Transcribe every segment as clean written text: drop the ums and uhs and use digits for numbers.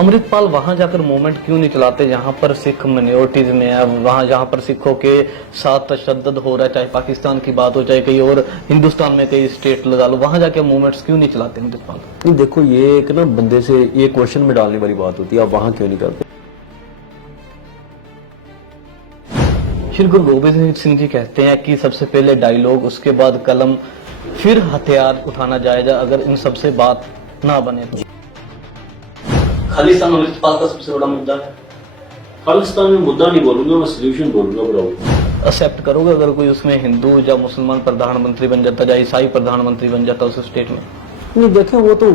अमृतपाल वहां जाकर मूवमेंट क्यों नहीं चलाते जहां पर सिख माइनॉरिटीज में है, वहां जहां पर सिखों के साथ तशद्दुद हो रहा है, चाहे पाकिस्तान की बात हो चाहे कहीं और हिंदुस्तान में कई स्टेट लगा लो, वहां जाके मूवमेंट्स क्यों नहीं चलाते अमृतपाल? नहीं देखो, ये एक ना बंदे से ये क्वेश्चन में डालने वाली बात होती है, आप वहां क्यों नहीं करते। श्री गुरु गोबिंद सिंह जी कहते हैं कि सबसे पहले डायलॉग, उसके बाद कलम, फिर हथियार उठाना जायजा अगर इन सबसे बात ना बने तो। खालिस्तान अमृतपाल का सबसे बड़ा मुद्दा है। खालिस्तान में मुद्दा नहीं बोलूंगा, मैं सोल्यूशन बोलूंगा। बराबर एक्सेप्ट करोगे अगर कोई उसमें हिंदू या मुसलमान प्रधानमंत्री बन जाता या ईसाई प्रधानमंत्री बन जाता उस स्टेट में? नहीं देखें, वो तो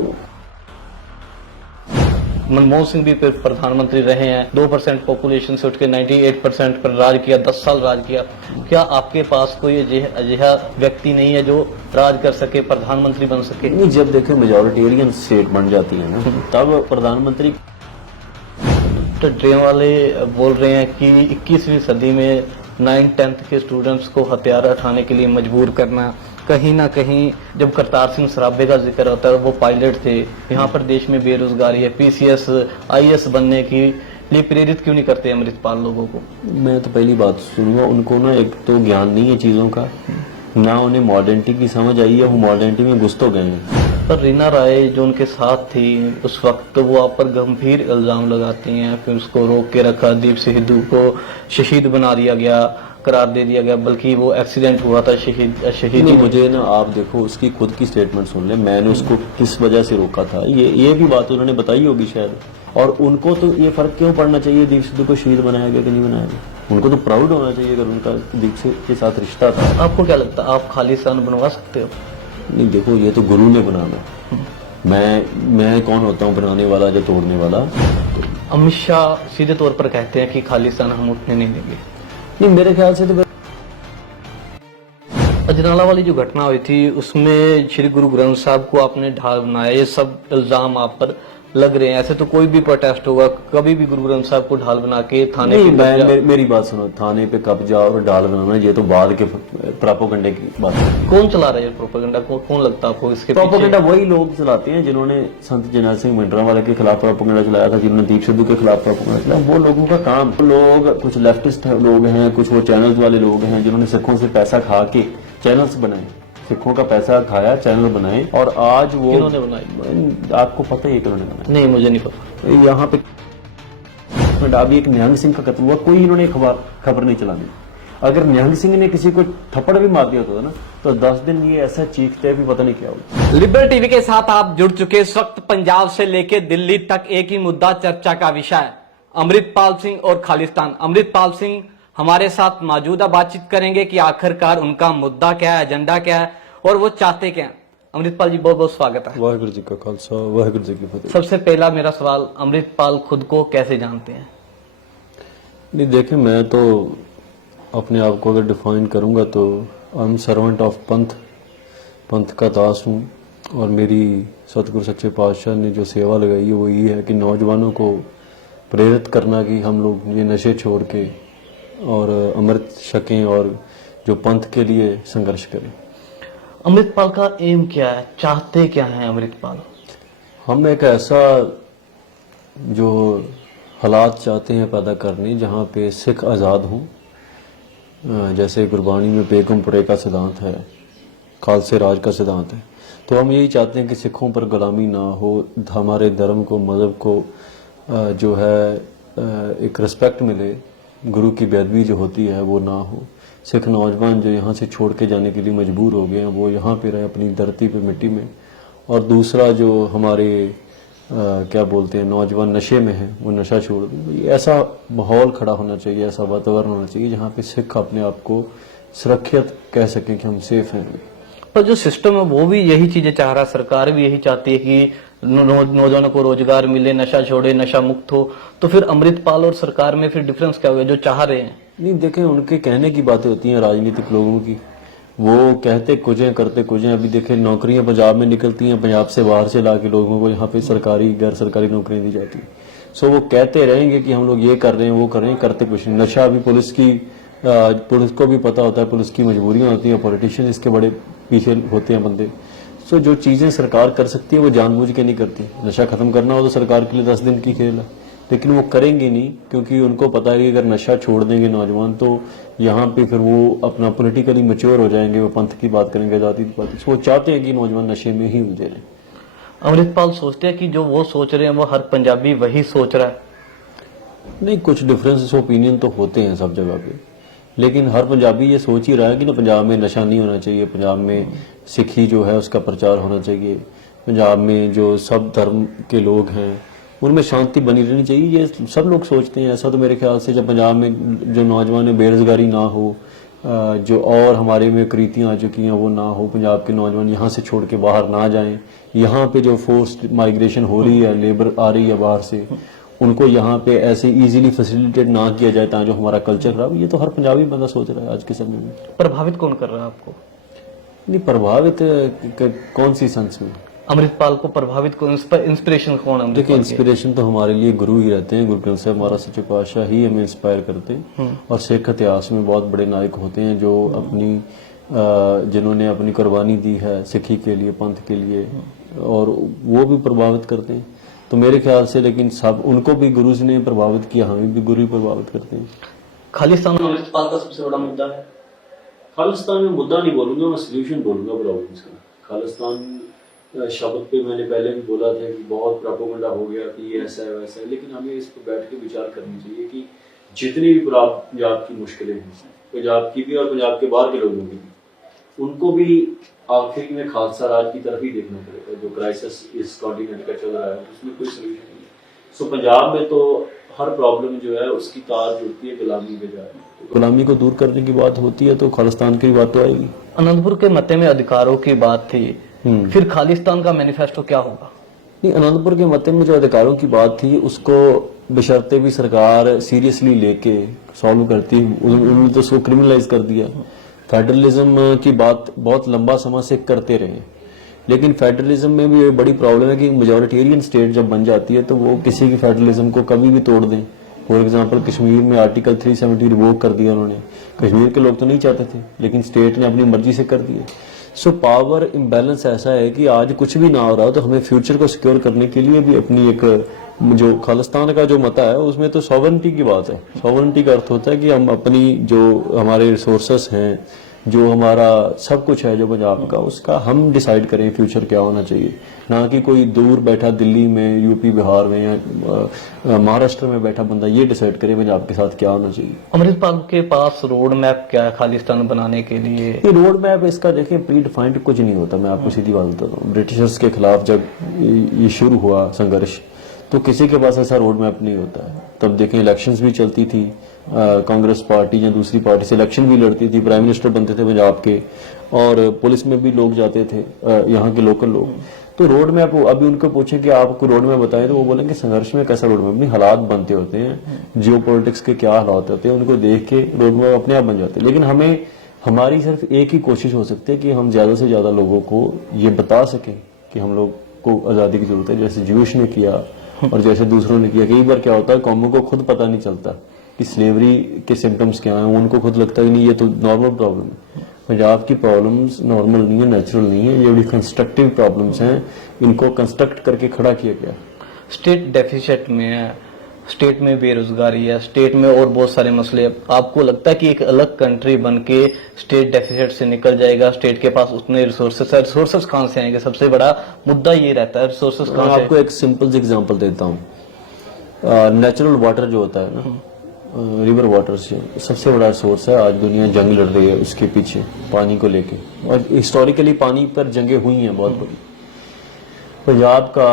मनमोहन सिंह भी प्रधानमंत्री रहे हैं, 2% पॉपुलेशन से उठ के 98% पर राज किया, 10 साल राज किया। क्या आपके पास कोई अजिहा व्यक्ति नहीं है जो राज कर सके, प्रधानमंत्री बन सके? नहीं, जब देखें मेजॉरिटेरियन स्टेट बन जाती है ना, तब प्रधानमंत्री। तो ड्रेन वाले बोल रहे हैं कि 21वीं सदी में 9th-10th के स्टूडेंट्स को हथियार उठाने के लिए मजबूर करना, कहीं ना कहीं जब करतार सिंह सराबे का जिक्र होता है, वो पायलट थे, यहाँ पर देश में बेरोजगारी है, पीसीएस आईएएस बनने की लिए प्रेरित क्यों नहीं करते अमृतपाल लोगों को? मैं तो पहली बात सुनूंगा, उनको ना एक तो ज्ञान नहीं है चीजों का, ना उन्हें मॉडर्निटी की समझ आई है, वो मॉडर्निटी में घुस तो गए हैं। पर रीना राय जो उनके साथ थी उस वक्त, तो वो आप पर गंभीर इल्जाम लगाती हैं, फिर उसको रोक के रखा, दीप सिद्धू को शहीद बना दिया गया, करार दे दिया गया, बल्कि वो एक्सीडेंट हुआ था, शहीद। मुझे ना, आप देखो उसकी खुद की स्टेटमेंट सुन ले, मैंने उसको किस वजह से रोका था, ये भी बात उन्होंने बताई होगी शायद। और उनको तो ये फर्क क्यों पड़ना चाहिए दीप सिद्धू को शहीद बनाया गया कि नहीं बनाया गया? उनको तो प्राउड होना चाहिए अगर उनका दीप के साथ रिश्ता था। आपको क्या लगता है आप खालिस्तान बनवा सकते हो? नहीं देखो, ये तो गुरु ने बनाना, मैं कौन होता हूँ बनाने वाला या तोड़ने वाला? अमित शाह सीधे तौर पर कहते हैं कि खालिस्तान हम उठने नहीं देंगे। नहीं, मेरे ख्याल से तो अजनाला वाली जो घटना हुई थी उसमें श्री गुरु ग्रंथ साहब को आपने ढाल बनाया, ये सब इल्जाम आप पर लग रहे हैं। ऐसे तो कोई भी प्रोटेस्ट होगा, कभी भी गुरु ग्रंथ साहब को ढाल बना के थाने नहीं, मेरी बात सुनो, थाने पे कब्जा और ढाल बनाना ये तो बाद के प्रोपेगेंडा की बात है। कौन चला रहा है प्रोपेगेंडा? कौन लगता है आपको इसके प्रोपेगेंडा? वही लोग चलाते हैं जिन्होंने संत जरनैल सिंह भिंडरांवाले के खिलाफ प्रोपेगेंडा चलाया था, जिन्होंने दीप सिद्धू के खिलाफ प्रोपेगेंडा चलाया, वो लोगों का काम। लोग कुछ लेफ्टिस्ट लोग हैं, कुछ वो चैनल्स वाले लोग हैं जिन्होंने सिखों से पैसा खा के चैनल्स बनाए, सिखों का पैसा खाया, चैनल बनाए, और आज वो किन्होंने बनाई? आपको पता है किन्होंने बनाया? नहीं, मुझे नहीं पता। यहाँ पे अभी एक निहंग सिंह का कत्ल हुआ, कोई इन्होंने खबर नहीं चलानी। अगर निहंग सिंह ने किसी को थप्पड़ भी मार दिया होता ना, तो 10 दिन ये ऐसा चीखते भी पता नहीं क्या होगा। लिबरल टीवी के साथ आप जुड़ चुके। इस वक्त पंजाब से लेकर दिल्ली तक एक ही मुद्दा चर्चा का विषय है, अमृतपाल सिंह और खालिस्तान। अमृतपाल सिंह हमारे साथ मौजूदा बातचीत करेंगे कि आखिरकार उनका मुद्दा क्या है, एजेंडा क्या है और वो चाहते क्या है। अमृतपाल जी, बहुत बहुत स्वागत है। वाहिगुरु जी का खालसा, वाहिगुरु जी की फतेह। सबसे पहला मेरा सवाल, अमृतपाल खुद को कैसे जानते हैं? नहीं देखें, मैं तो अपने आप को अगर डिफाइन करूंगा तो आई एम सर्वेंट ऑफ पंथ का दास हूँ, और मेरी सतगुरु सच्चे पातशाह ने जो सेवा लगाई है वो ये है कि नौजवानों को प्रेरित करना कि हम लोग ये नशे छोड़ के और अमृत छकें और जो पंथ के लिए संघर्ष करें। अमृतपाल का एम क्या है, चाहते क्या है अमृतपाल? हम एक ऐसा जो हालात चाहते हैं पैदा करने जहाँ पे सिख आज़ाद हों, जैसे गुरबाणी में बेगमपुरे का सिद्धांत है, खालसे राज का सिद्धांत है, तो हम यही चाहते हैं कि सिखों पर गुलामी ना हो, हमारे धर्म को, मज़हब को जो है एक रिस्पेक्ट मिले, गुरु की बेअदबी जो होती है वो ना हो। सिख नौजवान जो यहाँ से छोड़ के जाने के लिए मजबूर हो गए हैं वो यहाँ पे रहे अपनी धरती पे, मिट्टी में। और दूसरा जो हमारे क्या बोलते हैं नौजवान नशे में है वो नशा छोड़ दें। ऐसा माहौल खड़ा होना चाहिए, ऐसा वातावरण होना चाहिए जहाँ पे सिख अपने आप को सुरक्षित कह सकें कि हम सेफ हैं। पर जो सिस्टम है वो भी यही चीजें चाह रहा है, सरकार भी यही चाहती है कि नौजवानों को रोजगार मिले, नशा छोड़े, नशा मुक्त हो। तो फिर अमृतपाल और सरकार में फिर डिफरेंस क्या होगा जो चाह रहे हैं? नहीं देखें, उनके कहने की बातें होती हैं राजनीतिक लोगों की, वो कहते कुछ हैं करते कुछ हैं। अभी देखें नौकरियां पंजाब में निकलती हैं, पंजाब से बाहर से ला के लोगों को यहाँ पे सरकारी गैर सरकारी नौकरियां दी जाती हैं। सो वो कहते रहेंगे कि हम लोग ये कर रहे हैं वो कर रहे हैं, करते कुछ नहीं। नशा भी पुलिस को भी पता होता है, पुलिस की मजबूरियां होती हैं, पॉलिटिशियन इसके बड़े पीछे होते हैं बंदे। सो जो चीज़ें सरकार कर सकती है वो जानबूझ के नहीं करती। नशा खत्म करना हो तो सरकार के लिए 10 दिन की खेल है, लेकिन वो करेंगे नहीं, क्योंकि उनको पता है कि अगर नशा छोड़ देंगे नौजवान तो यहाँ पे फिर वो अपना पॉलिटिकली मैच्योर हो जाएंगे, वो पंथ की बात करेंगे, आज़ादी की बात। वो चाहते हैं कि नौजवान नशे में ही उलझे रहें। अमृतपाल सोचते हैं कि जो वो सोच रहे हैं वो हर पंजाबी वही सोच रहा है? नहीं, कुछ डिफरेंसेस ओपिनियन तो होते हैं सब जगह पे, लेकिन हर पंजाबी ये सोच ही रहा है कि ना पंजाब में नशा नहीं होना चाहिए, पंजाब में सिखी जो है उसका प्रचार होना चाहिए, पंजाब में जो सब धर्म के लोग हैं उनमें शांति बनी रहनी चाहिए, ये सब लोग सोचते हैं। ऐसा तो मेरे ख्याल से जब पंजाब में जो नौजवान है बेरोजगारी ना हो, जो और हमारे में कृतियाँ आ चुकी हैं वो ना हो, पंजाब के नौजवान यहाँ से छोड़ के बाहर ना जाएं, यहाँ पे जो फोर्स्ड माइग्रेशन हो रही है, लेबर आ रही है बाहर से, उनको यहाँ पे ऐसे इजीली फैसिलिटेट ना किया जाए ताकि जो हमारा कल्चर खराब, ये तो हर पंजाबी बंदा सोच रहा है आज के समय में। प्रभावित कौन कर रहा है आपको? नहीं, प्रभावित कौन सी सेंस में? अमृतपाल को प्रभावित कौन, इंस्पिरेशन कौन है? देखिए, इंस्पिरेशन तो हमारे लिए गुरु ही रहते हैं, गुरु ग्रंथ साहिब हमारा सच्चे पातशाह ही हमें इंस्पायर करते हैं, और सिख इतिहास में बहुत बड़े नायक होते हैं जो अपनी जिन्होंने अपनी कुर्बानी दी है सिखी के लिए, पंथ के लिए, और वो भी प्रभावित करते हैं। तो मेरे ख्याल से लेकिन सब उनको भी गुरु ने प्रभावित किया, हमें भी गुरु ही प्रभावित करते हैं। खालिस्तान अमृतपाल का सबसे बड़ा मुद्दा है। खालिस्तान में मुद्दा नहीं बोलूंगा, मैं सोल्यूशन बोलूंगा प्रॉब्लम्स का। खालिस्तान शब्द पे मैंने पहले भी बोला था कि बहुत प्रोपेगेंडा हो गया कि ये ऐसा है वैसा है, लेकिन हमें इस पर बैठ के विचार करनी चाहिए कि जितनी भी पंजाब की मुश्किलें हैं, पंजाब की भी और पंजाब के बाहर के लोगों की भी, उनको भी आखिर में खालसा राज की तरफ ही देखना पड़ेगा। जो क्राइसिस इस कॉन्टिनेंट का चल रहा है उसमें कोई सोल्यूशन नहीं है। सो पंजाब में तो हर प्रॉब्लम जो है उसकी तार जुड़ती है गुलामी के जाए, तो गुलामी को दूर करने की बात होती है तो खालिस्तान की बात तो आएगी। अनंतपुर के मते में अधिकारों की बात थी, फिर खालिस्तान का मैनिफेस्टो क्या होगा? नहीं, अनंतपुर के मते में जो अधिकारों की बात थी उसको बशर्ते भी सरकार सीरियसली लेके सॉल्व करती, उन्होंने तो उसको क्रिमिनलाइज कर दिया। फेडरलिज्म की बात बहुत लंबा समय से करते रहे, लेकिन फेडरलिज्म में भी बड़ी प्रॉब्लम है कि मेजॉरिटेरियन स्टेट जब बन जाती है तो वो किसी की फेडरलिज्म को कभी भी तोड़ दें। फॉर एग्जांपल कश्मीर में आर्टिकल 370 रिवोक कर दिया उन्होंने। कश्मीर के लोग तो नहीं चाहते थे, लेकिन स्टेट ने अपनी मर्जी से कर दिया। सो पावर इम्बैलेंस ऐसा है कि आज कुछ भी ना हो रहा हो तो हमें फ्यूचर को सिक्योर करने के लिए भी अपनी एक जो खालिस्तान का जो मता है उसमें तो सॉवरेनिटी की बात है। सॉवरेनिटी का अर्थ होता है कि हम अपनी जो हमारे रिसोर्सेस हैं, जो हमारा सब कुछ है जो पंजाब का, उसका हम डिसाइड करें फ्यूचर क्या होना चाहिए, ना कि कोई दूर बैठा दिल्ली में, यूपी बिहार में या महाराष्ट्र में बैठा बंदा ये डिसाइड करे पंजाब के साथ क्या होना चाहिए। अमृतपाल के पास रोड मैप क्या है खालिस्तान बनाने के लिए? ये रोड मैप इसका देखें प्री डिफाइंड कुछ नहीं होता। मैं आपको सीधी बात बताता हूँ, ब्रिटिशर्स के खिलाफ जब ये शुरू हुआ संघर्ष तो किसी के पास ऐसा रोड मैप नहीं होता है। तब देखें इलेक्शंस भी चलती थी, कांग्रेस पार्टी या दूसरी पार्टी से इलेक्शन भी लड़ती थी, प्राइम मिनिस्टर बनते थे पंजाब के, और पुलिस में भी लोग जाते थे, यहाँ के लोकल लोग। तो रोड मैप अभी उनको पूछे कि आपको रोड मैप बताएं तो वो बोलेंगे संघर्ष में कैसा रोड मैप नहीं, हालात बनते होते हैं, जियो पॉलिटिक्स के क्या हालात होते हैं उनको देख के रोड मैप अपने आप बन जाते हैं। लेकिन हमें हमारी सिर्फ एक ही कोशिश हो सकती है कि हम ज्यादा से ज्यादा लोगों को ये बता सकें कि हम लोग को आजादी की जरूरत है, जैसे ज्यूश ने किया और जैसे दूसरों ने किया। कई बार क्या होता है कौमों को खुद पता नहीं चलता कि स्लेवरी के सिम्टम्स क्या हैं, उनको खुद लगता है नहीं ये तो नॉर्मल प्रॉब्लम है। पंजाब की प्रॉब्लम्स नॉर्मल नहीं है, नेचुरल नहीं है, ये बड़ी कंस्ट्रक्टिव प्रॉब्लम्स हैं, इनको कंस्ट्रक्ट करके खड़ा किया गया। स्टेट डेफिसिट में है, स्टेट में बेरोजगारी है, स्टेट में और बहुत सारे मसले हैं। आपको लगता है कि एक अलग कंट्री बन के स्टेट डेफिसिट से निकल जाएगा? स्टेट के पास उतने रिसोर्सेस है, रिसोर्सेस कहां से आएंगे? सबसे बड़ा मुद्दा ये रहता है रिसोर्सेस कहां से। आपको एक सिंपल एग्जांपल देता हूँ, नेचुरल वाटर जो होता है ना, रिवर वाटर से सबसे बड़ा सोर्स है। आज दुनिया जंग लड़ रही है उसके पीछे पानी को लेके, और हिस्टोरिकली पानी पर जंगें हुई हैं बहुत बड़ी। पंजाब का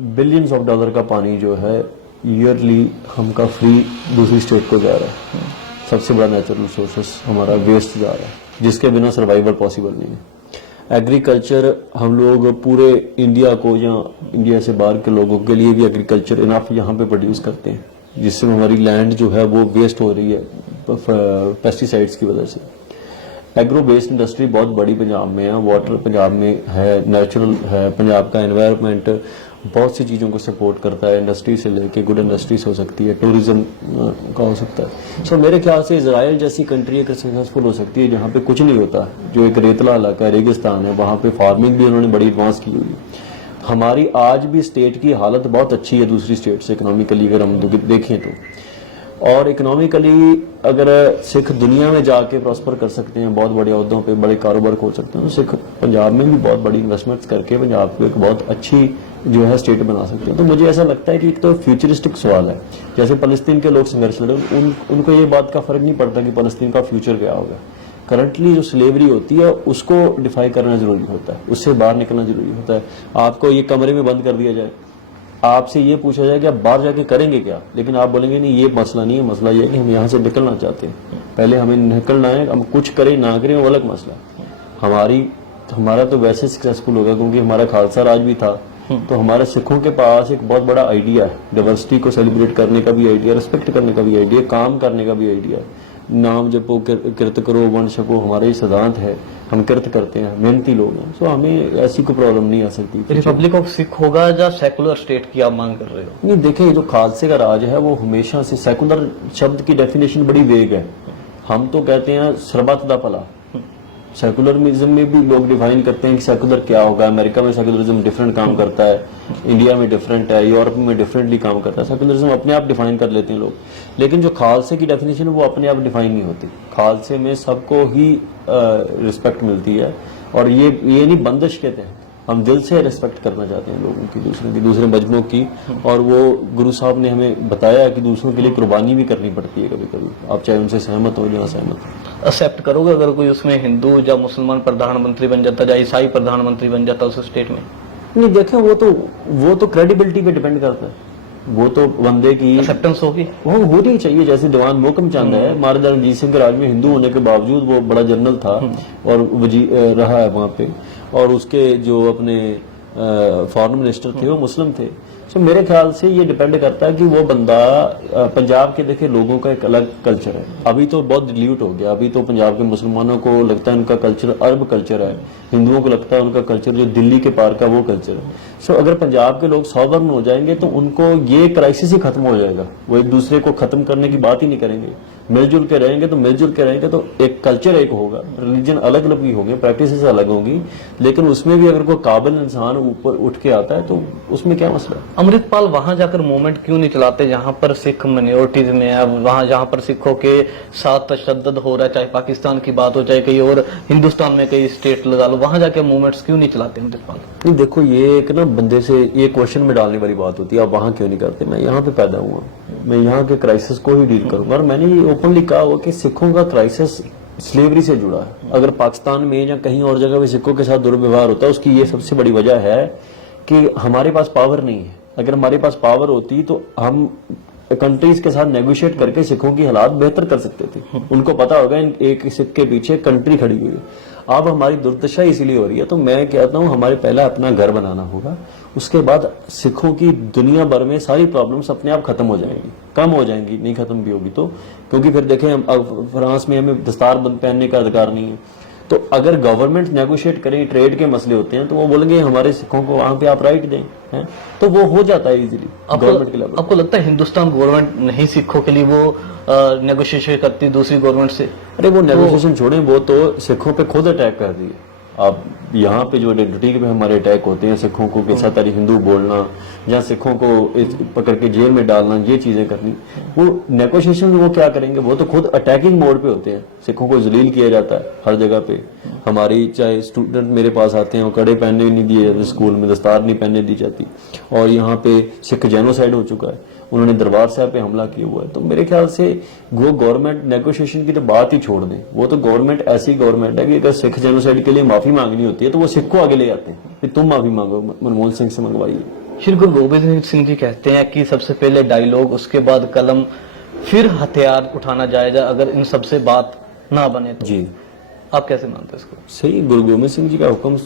बिलियंस ऑफ डॉलर का पानी जो है ईयरली हमका फ्री दूसरी स्टेट को जा रहा है। सबसे बड़ा नेचुरल रिसोर्सेस हमारा वेस्ट जा रहा है, जिसके बिना सर्वाइवल पॉसिबल नहीं है। एग्रीकल्चर हम लोग पूरे इंडिया को या इंडिया से बाहर के लोगों के लिए भी एग्रीकल्चर इनफ यहाँ पे प्रोड्यूस करते हैं, जिससे हमारी लैंड जो है वो वेस्ट हो रही है पेस्टिसाइड्स की वजह से। एग्रो बेस्ड इंडस्ट्री बहुत बड़ी पंजाब में है, वाटर पंजाब में है, नेचुरल है, पंजाब का एनवायरनमेंट बहुत सी चीज़ों को सपोर्ट करता है, इंडस्ट्री से लेके, गुड इंडस्ट्रीज हो सकती है, टूरिज्म का हो सकता है। सो मेरे ख्याल से इजराइल जैसी कंट्री अगर सक्सेसफुल हो सकती है जहाँ पे कुछ नहीं होता, जो एक रेतला इलाका है, रेगिस्तान है, वहाँ पे फार्मिंग भी उन्होंने बड़ी एडवांस की हुई है। हमारी आज भी स्टेट की हालत बहुत अच्छी है दूसरी स्टेट से इकोनॉमिकली अगर हम देखें तो, और इकोनॉमिकली अगर सिख दुनिया में जाके प्रॉस्पर कर सकते हैं, बहुत बड़े अहदों पे बड़े कारोबार खोल सकते हैं, तो सिख पंजाब में भी बहुत बड़ी इन्वेस्टमेंट्स करके पंजाब को एक बहुत अच्छी जो है स्टेट बना सकते हैं। तो मुझे ऐसा लगता है कि एक तो फ्यूचरिस्टिक सवाल है, जैसे फलस्तीन के लोग संघर्ष लड़े, उनको ये बात का फर्क नहीं पड़ता कि फलस्तीन का फ्यूचर क्या होगा। करंटली जो स्लेवरी होती है उसको डिफाई करना जरूरी होता है, उससे बाहर निकलना जरूरी होता है। आपको ये कमरे में बंद कर दिया जाए, आपसे ये पूछा जाए कि आप बाहर जाके करेंगे क्या, लेकिन आप बोलेंगे नहीं ये मसला नहीं है, मसला ये है कि हम यहाँ से निकलना चाहते हैं, पहले हमें निकलना है, हम कुछ करें ना करें वो अलग मसला। हमारा तो वैसे सक्सेसफुल होगा क्योंकि हमारा खालसा राज भी था, तो हमारे सिखों के पास एक बहुत बड़ा आइडिया है, डाइवर्सिटी को सेलिब्रेट करने का भी आइडिया, रिस्पेक्ट करने का भी आइडिया, काम करने का भी आइडिया। नाम जपो कृत करो वन छपो हमारा ही सिद्धांत है, हम कृत करते हैं, मेहनती लोग हैं, सो हमें ऐसी कोई प्रॉब्लम नहीं आ सकती। रिपब्लिक ऑफ सिख होगा या सेकुलर स्टेट की आप मांग कर रहे हो? नहीं, देखिए जो खालसे का राज है वो हमेशा से, सेकुलर शब्द की डेफिनेशन बड़ी वेग है। हम तो कहते हैं सरबत दा भला, सेकुलरिज्म में भी लोग डिफाइन करते हैं कि सेकुलर क्या होगा। अमेरिका में सेकुलरिज्म डिफरेंट काम करता है, इंडिया में डिफरेंट है, यूरोप में डिफरेंटली काम करता है। सेकुलरिज्म अपने आप डिफाइन कर लेते हैं लोग, लेकिन जो खालसे की डेफिनेशन है वो अपने आप डिफाइन नहीं होती। खालसे में सबको ही रिस्पेक्ट मिलती है, और ये नहीं बंदिश कहते हैं, हम दिल से रिस्पेक्ट करना चाहते हैं लोगों की, दूसरे मजहबों की। और वो गुरु साहब ने हमें बताया कि दूसरों के लिए कुर्बानी भी करनी पड़ती है कभी कभी, आप चाहे उनसे सहमत हो या असहमत हो। एक्सेप्ट करोगे अगर कोई उसमें हिंदू या मुसलमान प्रधानमंत्री बन जाता या ईसाई प्रधानमंत्री बन जाता उस स्टेट में? नहीं, देखें वो तो क्रेडिबिलिटी पे डिपेंड करता है, वो तो बंदे की एक्सेप्टेंस होगी, वो होनी चाहिए। जैसे दीवान मोहकम चंद है, महाराजा रणजीत सिंह के राज में हिंदू होने के बावजूद वो बड़ा जनरल था और रहा है वहाँ पे, और उसके जो अपने फॉरेन मिनिस्टर थे वो मुस्लिम थे। सो मेरे ख्याल से ये डिपेंड करता है कि वो बंदा, पंजाब के देखे लोगों का एक अलग कल्चर है, अभी तो बहुत डिल्यूट हो गया। अभी तो पंजाब के मुसलमानों को लगता है उनका कल्चर अरब कल्चर है, हिंदुओं को लगता है उनका कल्चर जो दिल्ली के पार का वो कल्चर है। सो अगर पंजाब के लोग सॉवरन हो जाएंगे तो उनको ये क्राइसिस ही खत्म हो जाएगा, वो एक दूसरे को खत्म करने की बात ही नहीं करेंगे, मिलजुल के रहेंगे तो एक कल्चर एक होगा, रिलीजन अलग अलग भी होंगे, प्रैक्टिसेस अलग होंगी, लेकिन उसमें भी अगर कोई काबिल इंसान ऊपर उठ के आता है तो उसमें क्या मसला है। अमृतपाल वहां जाकर मूवमेंट क्यों नहीं चलाते जहां पर सिख माइनॉरिटीज में है, वहां जहां पर सिखों के साथ तशद्दुद हो रहा है, चाहे पाकिस्तान की बात हो चाहे कहीं और हिंदुस्तान में कई स्टेट लगा लो, वहां जाके मूवमेंट्स क्यों नहीं चलाते अमृतपाल? नहीं, देखो ये एक ना बंदे से ये क्वेश्चन में डालने वाली बात होती है, आप वहां क्यों नहीं करते। मैं यहाँ पे पैदा हुआ, मैं यहाँ के क्राइसिस को ही डील करूंगा, और मैंने ये ओपनली कहा हुआ कि सिखों का क्राइसिस स्लेवरी से जुड़ा है। अगर पाकिस्तान में या कहीं और जगह भी सिखों के साथ दुर्व्यवहार होता है, उसकी ये सबसे बड़ी वजह है कि हमारे पास पावर नहीं है। अगर हमारे पास पावर होती तो हम कंट्रीज के साथ नेगोशिएट करके सिखों की हालात बेहतर कर सकते थे। उनको पता होगा एक सिख के पीछे कंट्री खड़ी हुई है। अब हमारी दुर्दशा इसीलिए हो रही है। तो मैं कहता हूँ हमारे पहला अपना घर बनाना होगा, उसके बाद सिखों की दुनिया भर में सारी प्रॉब्लम्स अपने आप खत्म हो जाएंगी, कम हो जाएंगी, नहीं खत्म भी होगी तो। क्योंकि फिर देखें फ्रांस में हमें दस्तार बंद पहनने का अधिकार नहीं है, तो अगर गवर्नमेंट नेगोशिएट करें, ट्रेड के मसले होते हैं तो वो बोलेंगे हमारे सिखों को वहां पे आप राइट दें, हैं? तो वो हो जाता है इजीली गवर्नमेंट के लेवल। आपको लगता है हिंदुस्तान गवर्नमेंट नहीं सिखों के लिए वो नेगोशिएशन करती दूसरी गवर्नमेंट से? अरे वो नेगोशिएशन छोड़ें, वो तो सिखों पे खुद अटैक कर रही है। आप यहाँ पे जो आइडेंटिटी पे हमारे अटैक होते हैं, सिखों को के साथ हिंदू बोलना या सिखों को पकड़ के जेल में डालना, ये चीजें करनी, वो नेगोशिएशन वो क्या करेंगे, वो तो खुद अटैकिंग मोड पे होते हैं। सिखों को जलील किया जाता है हर जगह पे। हमारी चाहे स्टूडेंट मेरे पास आते हैं, वो कड़े पहनने नहीं दिए जाते, स्कूल में दस्तार नहीं पहनने दी जाती, और यहाँ पे सिख जेनोसाइड हो चुका है, उन्होंने दरबार साहब पे हमला किया हुआ है। तो मेरे ख्याल से वो गवर्नमेंट नेगोशिएशन की तो बात ही छोड़ दें, वो तो गवर्नमेंट ऐसी गवर्नमेंट है कि अगर सिख जेनोसाइड के लिए माफी मांगनी होती है तो वो सिख को आगे ले आते हैं कि तुम माफी मांगो, मनमोहन सिंह से मंगवाइए। श्री गुरु गोबिंद सिंह जी कहते हैं कि सबसे पहले डायलॉग, उसके बाद कलम, फिर हथियार उठाना जायजा अगर इन सबसे बात ना बने तो। जी, आप कैसे मानते हैं इसको? सही, गुरु गोबिंद सिंह जी का हुक्म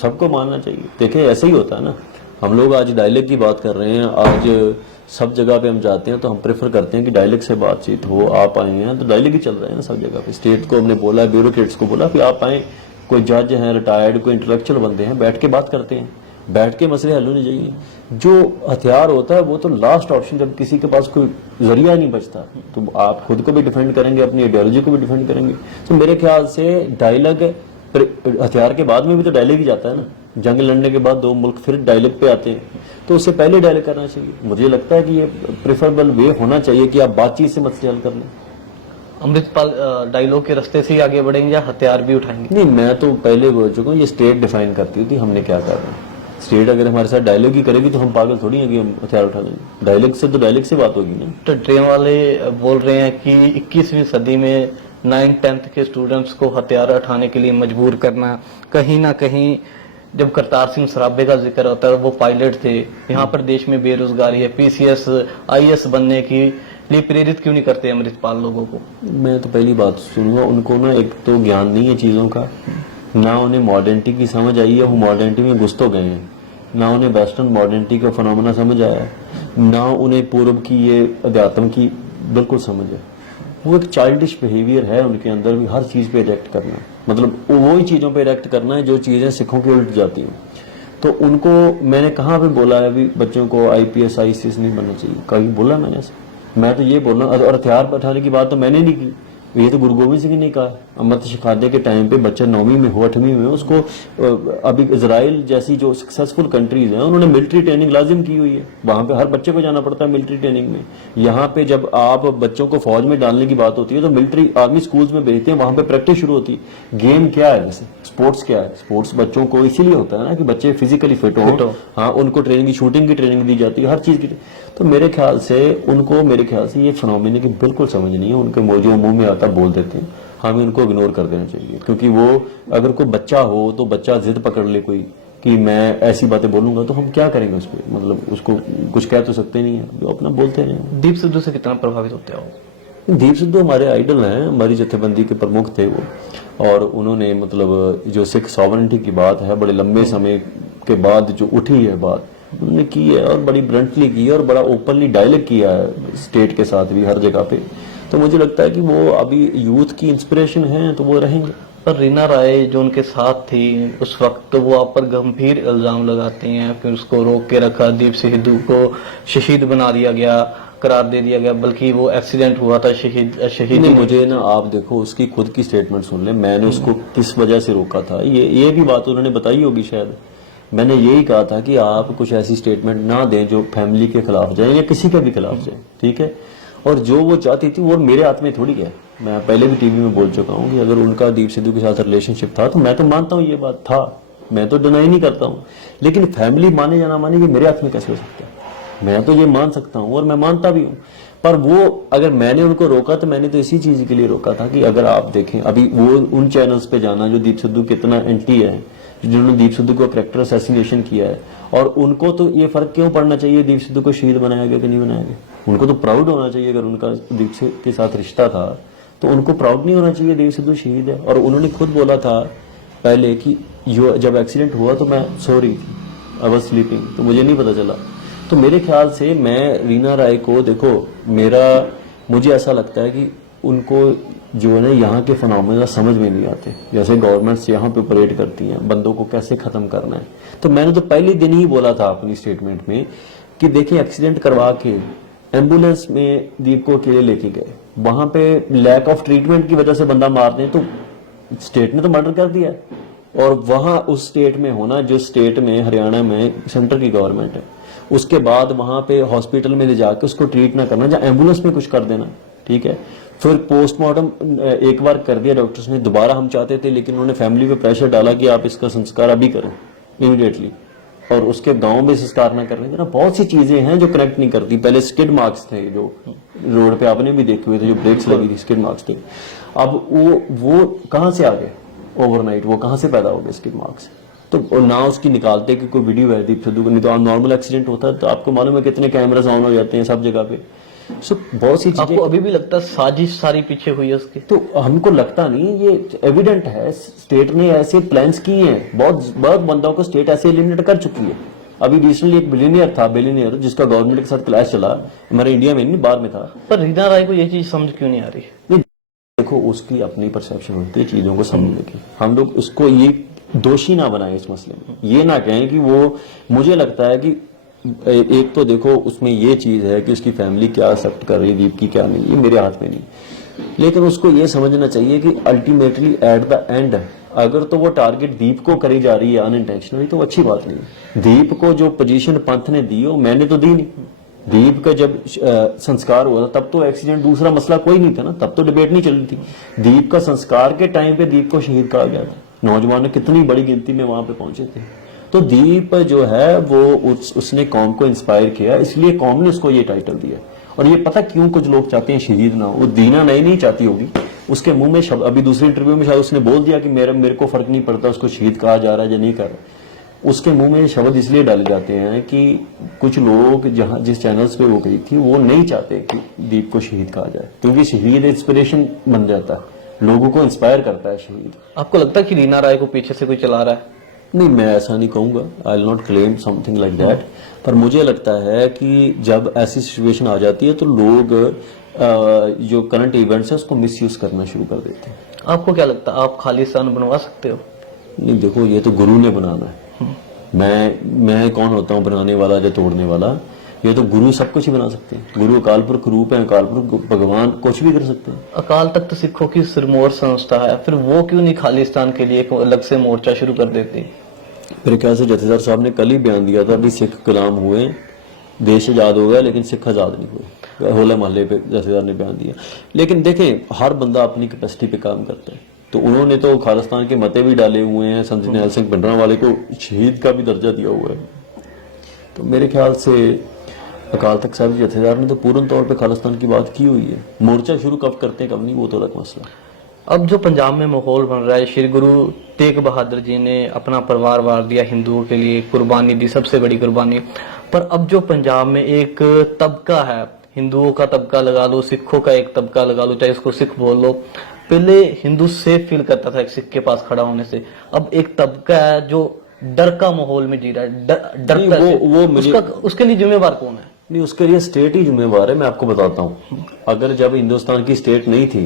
सबको मानना चाहिए। देखिए ऐसे ही होता है ना, हम लोग आज डायलॉग की बात कर रहे हैं, आज सब जगह पे हम जाते हैं तो हम प्रेफर करते हैं कि डायलॉग से बातचीत हो। आप आए हैं तो डायलॉग ही चल रहे हैं ना सब जगह पे। स्टेट को हमने बोला, ब्यूरोक्रेट्स को बोला कि आप आए, कोई जज हैं रिटायर्ड, कोई इंटेलेक्चुअल बंदे हैं, बैठ के बात करते हैं। बैठ के मसले हल होने चाहिए। जो हथियार होता है वो तो लास्ट ऑप्शन, जब किसी के पास कोई जरिया नहीं बचता तो आप खुद को भी डिफेंड करेंगे, अपनी आइडियोलॉजी को भी डिफेंड करेंगे। तो मेरे ख्याल से डायलॉग, हथियार के बाद में भी तो डायलॉग ही जाता है ना, जंग लड़ने के बाद दो मुल्क फिर डायलॉग पे आते हैं, तो उससे पहले डायलॉग करना चाहिए। मुझे लगता है कि ये प्रेफरेबल वे होना चाहिए कि आप बातचीत से मसले हल कर लें। अमृतपाल डायलॉग के रास्ते से ही आगे बढ़ेंगे या हथियार भी उठाएंगे? नहीं, मैं तो पहले बोल चुका हूँ, ये स्टेट डिफाइन करती थी हमने क्या करना है। स्टेट अगर हमारे साथ डायलॉग ही करेगी तो हम पागल थोड़ी हैं कि हम हथियार उठा देंगे। डायलॉग से तो डायलॉग से बात होगी ना। तो ड्रीम वाले बोल रहे हैं कि 21वीं सदी में 9th-10th के स्टूडेंट्स को हथियार उठाने के लिए मजबूर करना, कहीं ना कहीं जब करतार सिंह सराबे का जिक्र होता है, वो पायलट थे, यहाँ पर देश में बेरोजगारी है, पीसीएस आईएएस बनने के लिए प्रेरित क्यों नहीं करते अमृतपाल लोगों को? मैं तो पहली बात सुनूंगा, उनको ना एक तो ज्ञान नहीं है चीज़ों का, ना उन्हें मॉडर्निटी की समझ आई है, वो मॉडर्निटी में घुस तो गए हैं, ना उन्हें वेस्टर्न मॉडर्निटी का फिनोमेना समझ आया है, ना उन्हें पूर्व की ये अध्यात्म की बिल्कुल समझ है। वो एक चाइल्डिश बिहेवियर है उनके अंदर भी, हर चीज़ पे रिएक्ट करना, मतलब वो ही चीज़ों पे रिएक्ट करना है जो चीज़ें सिखों की उल्ट जाती हैं। तो उनको मैंने कहाँ पे बोला है अभी बच्चों को आईपीएस आईसीएस नहीं बनना चाहिए, कहीं बोला मैंने ऐसा? मैं तो ये बोल रहा हूँ, और हथियार उठाने की बात तो मैंने नहीं की, ये तो गुरु गोविंद सिंह ने कहा। अमृत शिखादे के टाइम पे बच्चा 9वीं में हो 8वीं में, उसको अभी इजराइल जैसी जो सक्सेसफुल कंट्रीज हैं उन्होंने मिलिट्री ट्रेनिंग लाजिम की हुई है, वहां पे हर बच्चे को जाना पड़ता है मिलिट्री ट्रेनिंग में। यहाँ पे जब आप बच्चों को फौज में डालने की बात होती है तो मिलिट्री आर्मी स्कूल्स में भेजते हैं, वहां पे प्रैक्टिस शुरू होती है। गेम क्या है वैसे, स्पोर्ट्स क्या है? स्पोर्ट्स बच्चों को इसीलिए होता है ना कि बच्चे फिजिकली फिट हो, हाँ, उनको ट्रेनिंग की, शूटिंग की ट्रेनिंग दी जाती है, हर चीज की। तो मेरे ख्याल से ये फिनोमेना की बिल्कुल समझ नहीं है, उनके जो मुंह में आता बोल देते हैं, हमें उनको इग्नोर कर देना चाहिए। क्योंकि वो अगर कोई बच्चा हो तो बच्चा जिद पकड़ ले कोई कि मैं ऐसी बातें बोलूंगा, तो हम क्या करेंगे उस पर, मतलब उसको कुछ कह तो सकते नहीं है, जो अपना बोलते रहे। दीप सिद्धू से कितना प्रभावित होते हो? दीप सिद्धू हमारे आइडल हैं, हमारी जत्थेबंदी के प्रमुख थे वो, और उन्होंने मतलब जो सिख सॉवरेनिटी की बात है बड़े लंबे समय के बाद जो उठी है बात, उन्होंने की है और बड़ी ब्रंटली की है और बड़ा ओपनली डायलॉग किया है स्टेट के साथ भी हर जगह पे। तो मुझे लगता है कि वो अभी यूथ की इंस्पिरेशन है, तो वो रहेंगे। पर रीना राय जो उनके साथ थी उस वक्त, तो वो आप पर गंभीर इल्जाम लगाती हैं, फिर उसको रोक के रखा, दीप सिद्धू को शहीद बना दिया गया, करार दे दिया गया, बल्कि वो एक्सीडेंट हुआ था, शहीद नहीं, मुझे ना आप देखो उसकी खुद की स्टेटमेंट सुन ले, मैंने उसको किस वजह से रोका था, ये भी बात उन्होंने बताई होगी शायद। मैंने यही कहा था कि आप कुछ ऐसी स्टेटमेंट ना दें जो फैमिली के खिलाफ जाए या किसी के भी खिलाफ जाए, ठीक है? और जो वो चाहती थी वो मेरे हाथ में थोड़ी है। मैं पहले भी टीवी में बोल चुका हूँ कि अगर उनका दीप सिद्धू के साथ रिलेशनशिप था तो मैं तो मानता हूँ ये बात था, मैं तो डिनाई नहीं करता हूँ, लेकिन फैमिली माने या ना माने ये मेरे हाथ में कैसे हो सकता है? मैं तो ये मान सकता हूँ और मैं मानता भी हूँ। पर वो अगर मैंने उनको रोका तो मैंने तो इसी चीज के लिए रोका था कि अगर आप देखें अभी वो उन चैनल्स पे जाना जो दीप सिद्धू कितना एंटी है, जिन्होंने दीप सिद्धू को कैरेक्टर असैसिनेशन किया है, और उनको तो ये फर्क क्यों पड़ना चाहिए दीप सिद्धू को शहीद बनाया गया कि नहीं बनाया गया? उनको तो प्राउड होना चाहिए। अगर उनका दीप सिद्धू के साथ रिश्ता था तो उनको प्राउड नहीं होना चाहिए दीप सिद्धू शहीद है। और उन्होंने खुद बोला था पहले कि जब एक्सीडेंट हुआ तो मैं सो रही थी, आई वाज स्लीपिंग, तो मुझे नहीं पता चला। तो मेरे ख्याल से मैं रीना राय को देखो, मुझे ऐसा लगता है कि उनको जो है ना यहाँ के फिनोमेना समझ में नहीं आते, जैसे गवर्नमेंट्स यहाँ पे ऑपरेट करती हैं, बंदों को कैसे खत्म करना है। तो मैंने तो पहले दिन ही बोला था अपनी स्टेटमेंट में कि देखिए एक्सीडेंट करवा के एम्बुलेंस में दीप को अकेले लेके गए, वहां पे लैक ऑफ ट्रीटमेंट की वजह से बंदा मार दें तो स्टेट ने तो मर्डर कर दिया। और वहां उस स्टेट में होना जो स्टेट में हरियाणा में सेंटर की गवर्नमेंट है, उसके बाद वहां पे हॉस्पिटल में ले जाके उसको ट्रीट ना करना, या एम्बुलेंस में कुछ कर देना, ठीक है? फिर पोस्टमार्टम एक बार कर दिया डॉक्टर्स ने, दोबारा हम चाहते थे लेकिन उन्होंने फैमिली पे प्रेशर डाला कि आप इसका संस्कार अभी करें इमीडिएटली, और उसके गांव में संस्कार ना करने देना। बहुत सी चीजें हैं जो कनेक्ट नहीं करती। पहले स्किड मार्क्स थे जो रोड पे आपने भी देखे हुए थे, जो ब्रेक्स लगी थी स्किड मार्क्स थे। अब वो कहां से आ गए ओवरनाइट, वो कहां से पैदा हो गए स्किड मार्क्स? तो ना उसकी निकालते कि कोई वीडियो है दीप सिद्धू को, नहीं तो नॉर्मल एक्सीडेंट होता है तो आपको मालूम है कितने कैमरास ऑन हो जाते हैं सब जगह पे। सो बहुत सी चीजें। आपको अभी भी लगता है साजिश सारी पीछे हुई है उसकी? तो हमको लगता नहीं, ये एविडेंट है, स्टेट ने ऐसे प्लान्स किए हैं, बहुत बंदों को स्टेट ऐसे एलिमिनेट कर चुकी है। अभी रिसेंटली एक बिलियनियर जिसका गवर्नमेंट के साथ क्लैश चला, हमारे इंडिया में नहीं बाहर में था। पर रीना राय को ये चीज समझ क्यों नहीं आ रही? नहीं देखो, उसकी अपनी परसेप्शन होती है चीजों को समझने की। हम लोग उसको ये दोषी ना बनाए इस मसले में, ये ना कहें कि वो, मुझे लगता है कि एक तो देखो उसमें ये चीज है कि उसकी फैमिली क्या एक्सेप्ट कर रही है दीप की, क्या नहीं, ये मेरे हाथ में नहीं, लेकिन उसको ये समझना चाहिए कि अल्टीमेटली एट द एंड अगर तो वो टारगेट दीप को करी जा रही है अनइंटेंशनली तो अच्छी बात नहीं। दीप को जो पोजीशन पंथ ने दी वो मैंने तो दी नहीं। दीप का जब संस्कार हुआ था तब तो एक्सीडेंट दूसरा मसला कोई नहीं था ना, तब तो डिबेट नहीं चल रही थी। दीप का संस्कार के टाइम पे दीप को शहीद कहा गया था, नौजवान कितनी बड़ी गिनती में वहां पे पहुंचे थे। तो दीप जो है वो उसने कौम को इंस्पायर किया, इसलिए कौम ने उसको ये टाइटल दिया। और ये पता क्यों कुछ लोग चाहते हैं शहीद ना हो, वो दीना नहीं चाहती होगी, उसके मुंह में शब्द, अभी दूसरे इंटरव्यू में शायद उसने बोल दिया कि मेरे को फर्क नहीं पड़ता उसको शहीद कहा जा रहा है या नहीं कर रहा। उसके मुंह में शब्द इसलिए डाले जाते हैं कि कुछ लोग जहां जिस चैनल्स पे वो गई थी वो नहीं चाहते कि दीप को शहीद कहा जाए, क्योंकि शहीद इंस्पिरेशन बन जाता है, लोगों को इंस्पायर करता है शहीद। आपको लगता है कि रीना राय को पीछे से कोई चला रहा है? नहीं, मैं ऐसा नहीं कहूंगा, I will not claim something like that, पर मुझे लगता है कि जब ऐसी सिचुएशन आ जाती है तो लोग जो करंट इवेंट्स है उसको मिसयूज करना शुरू कर देते हैं। आपको क्या लगता है आप खालिस्तान बनवा सकते हो? नहीं, देखो ये तो गुरु ने बनाना है, मैं कौन होता हूँ बनाने वाला या तोड़ने वाला, ये तो गुरु सब कुछ ही बना सकते हैं। गुरु अकाल पुरख रूप है, अकाल पुरख भगवान कुछ भी कर सकते हैं। अकाल तख्त सिखों की सिरमौर संस्था है, फिर वो क्यों नहीं खालिस्तान के लिए एक अलग से मोर्चा शुरू कर देती? मेरे ख्याल से जथेदार साहब ने कल ही बयान दिया था, अभी सिख गुलाम हुए, देश आजाद हो गया लेकिन सिख आजाद नहीं हुए, होले मोहल्ले पे जथेदार ने बयान दिया। लेकिन देखें हर बंदा अपनी कैपेसिटी पे काम करता है, तो उन्होंने तो खालिस्तान के मते भी डाले हुए हैं, संत जरनैल सिंह भिंडरांवाले को शहीद का भी दर्जा दिया हुआ है। तो मेरे ख्याल से अकाल तख्त साहब जथेदार ने तो पूर्ण तौर पे खालिस्तान की बात की हुई है। मोर्चा शुरू कब करते हैं कब नहीं वो तो अलग मसला। अब जो पंजाब में माहौल बन रहा है, श्री गुरु तेग बहादुर जी ने अपना परिवार वार दिया हिंदुओं के लिए, कुर्बानी दी, सबसे बड़ी कुर्बानी, पर अब जो पंजाब में एक तबका है, हिंदुओं का तबका लगा लो, सिखों का एक तबका लगा लो, चाहे इसको सिख बोल लो, पहले हिंदू सेफ फील करता था एक सिख के पास खड़ा होने से, अब एक तबका है जो डर का माहौल में जी रहा है, डरता है। उसके लिए जिम्मेवार कौन है? नहीं, उसके लिए स्टेट ही जिम्मेवार है। मैं आपको बताता हूँ, अगर जब हिंदुस्तान की स्टेट नहीं थी,